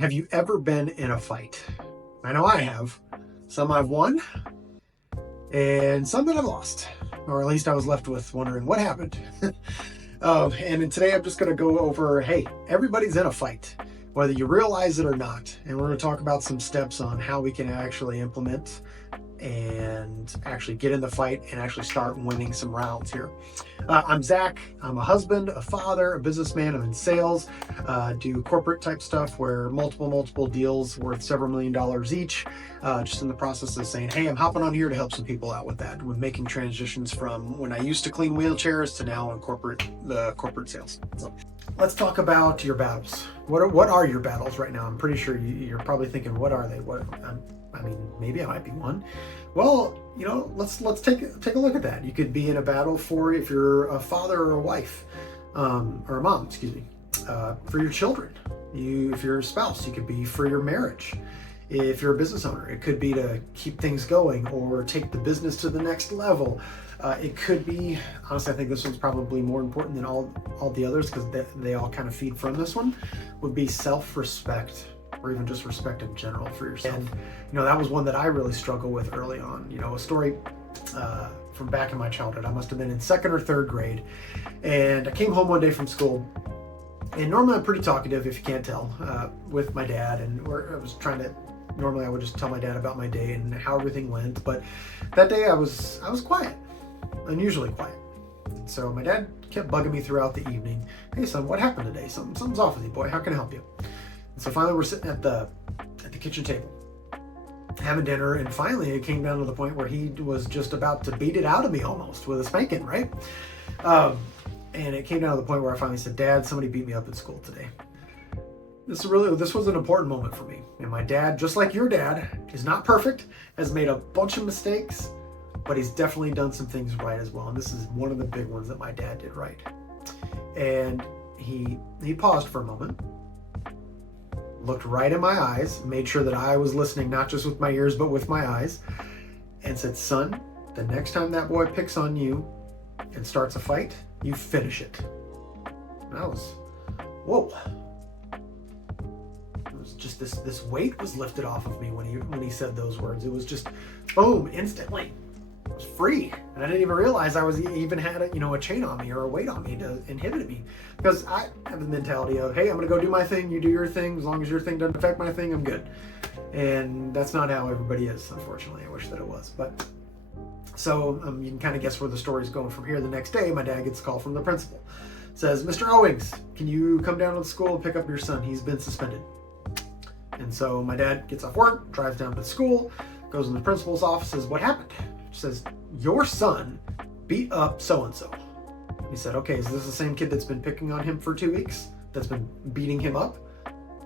Have you ever been in a fight? I know I have. Some I've won, and some that I've lost. Or at least I was left with wondering what happened. And today I'm just going to go over, hey, everybody's in a fight, whether you realize it or not. And we're going to talk about some steps on how we can actually implement and actually get in the fight and actually start winning some rounds here. I'm Zach. I'm a husband, a father, a businessman. I'm in sales, do corporate type stuff where multiple deals worth several $1,000,000 each. Just in the process of saying, hey, I'm hopping on here to help some people out with that, with making transitions from when I used to clean wheelchairs to now in corporate sales. So let's talk about your battles. What are your battles right now? I'm pretty sure you're probably thinking, what are they? I mean, maybe I might be one. Well, let's take a look at that. You could be in a battle for if you're a father or a wife, or a mom, excuse me, for your children. If you're a spouse, you could be for your marriage. If you're a business owner, it could be to keep things going or take the business to the next level. It could be, honestly, I think this one's probably more important than all the others because they all kind of feed from this one, would be self-respect, or even just respect in general for yourself. And that was one that I really struggled with early on. A story from back in my childhood. I must have been in second or third grade, and I came home one day from school, and normally I'm pretty talkative, if you can't tell, with my dad, and normally I would just tell my dad about my day and how everything went, but that day I was quiet, unusually quiet. So my dad kept bugging me throughout the evening. Hey son, what happened today? Something's off with you, boy. How can I help you? So finally we're sitting at the kitchen table having dinner, and finally it came down to the point where he was just about to beat it out of me almost with a spanking, right? And it came down to the point where I finally said, Dad, somebody beat me up at school today. This was an important moment for me. And my dad, just like your dad, is not perfect, has made a bunch of mistakes, but he's definitely done some things right as well. And this is one of the big ones that my dad did right. And he paused for a moment, looked right in my eyes, made sure that I was listening, not just with my ears, but with my eyes, and said, son, the next time that boy picks on you and starts a fight, you finish it. And I was, whoa. It was just this weight was lifted off of me when he said those words. It was just, boom, instantly. I was free, and I didn't even realize I even had a chain on me or a weight on me to inhibit me, because I have the mentality of, hey, I'm gonna go do my thing, you do your thing, as long as your thing doesn't affect my thing, I'm good. And that's not how everybody is, unfortunately. I wish that it was. But so you can kind of guess where the story's going from here. The next day my dad gets a call from the principal. Says, Mr. Owings, can you come down to the school and pick up your son? He's been suspended. And so my dad gets off work, drives down to the school, goes in the principal's office, says, what happened? Says, your son beat up so-and-so. He said, okay, is this the same kid that's been picking on him for 2 weeks? That's been beating him up?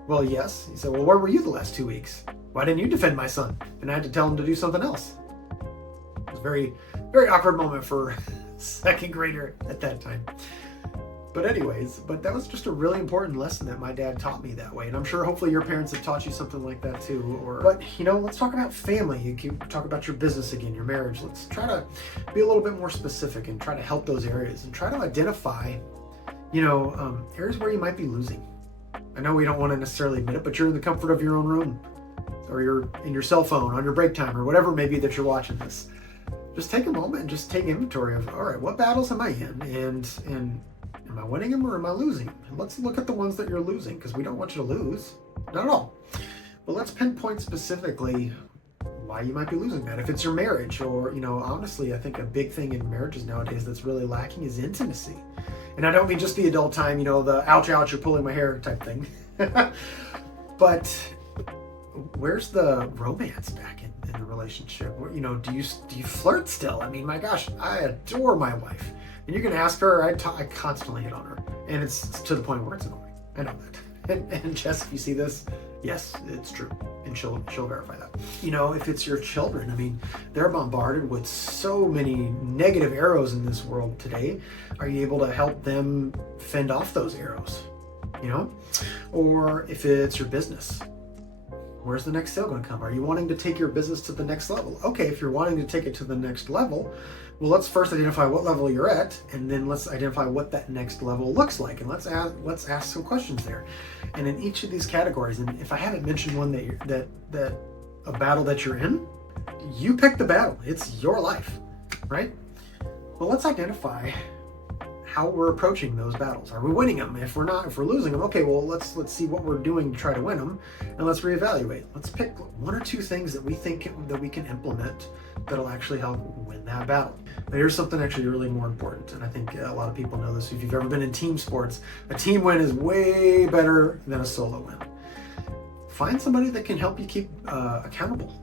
Well, yes. He said, well, where were you the last 2 weeks? Why didn't you defend my son? And I had to tell him to do something else. It was a very, very awkward moment for a second grader at that time. But anyways, that was just a really important lesson that my dad taught me that way. And I'm sure hopefully your parents have taught you something like that too. But let's talk about family. You can talk about your business again, your marriage. Let's try to be a little bit more specific and try to help those areas and try to identify, areas where you might be losing. I know we don't want to necessarily admit it, but you're in the comfort of your own room, or you're in your cell phone on your break time, or whatever it may be that you're watching this. Just take a moment and just take inventory of, all right, what battles am I in? And am I winning them or am I losing them? And let's look at the ones that you're losing, because we don't want you to lose. Not at all. But let's pinpoint specifically why you might be losing that. If it's your marriage, or, honestly, I think a big thing in marriages nowadays that's really lacking is intimacy. And I don't mean just the adult time, the ouch, ouch, you're pulling my hair type thing. But where's the romance back in the relationship? Do you flirt still? I mean, my gosh, I adore my wife. And you can ask her, I constantly hit on her. And it's to the point where it's annoying. I know that. And Jess, if you see this, yes, it's true. And she'll verify that. If it's your children, I mean, they're bombarded with so many negative arrows in this world today. Are you able to help them fend off those arrows? Or if it's your business, Where's the next sale going to come? Are you wanting to take your business to the next level? Okay, if you're wanting to take it to the next level, well, let's first identify what level you're at, and then let's identify what that next level looks like, and let's ask some questions there. And in each of these categories, and if I haven't mentioned one that a battle that you're in, you pick the battle. It's your life, right? Well, let's identify how we're approaching those battles. Are we winning them? If we're losing them, okay, well, let's see what we're doing to try to win them, and let's reevaluate. Let's pick one or two things that we think that we can implement that'll actually help win that battle. But here's something actually really more important, and I think a lot of people know this. If you've ever been in team sports, a team win is way better than a solo win. Find somebody that can help you keep accountable.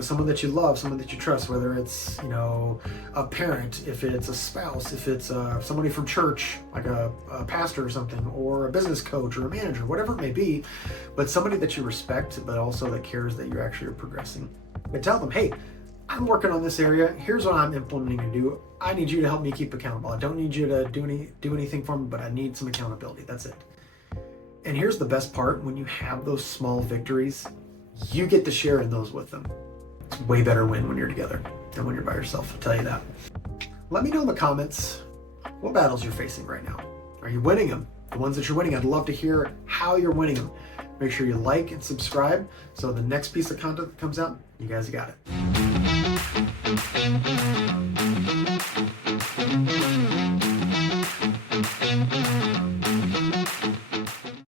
Someone that you love, someone that you trust, whether it's, a parent, if it's a spouse, if it's somebody from church, like a pastor or something, or a business coach or a manager, whatever it may be, but somebody that you respect, but also that cares that you actually are progressing. But tell them, hey, I'm working on this area. Here's what I'm implementing to do. I need you to help me keep accountable. I don't need you to do anything for me, but I need some accountability. That's it. And here's the best part. When you have those small victories, you get to share in those with them. It's way better when you're together than when you're by yourself, I'll tell you that. Let me know in the comments what battles you're facing right now. Are you winning them? The ones that you're winning, I'd love to hear how you're winning them. Make sure you like and subscribe so the next piece of content that comes out, you guys got it.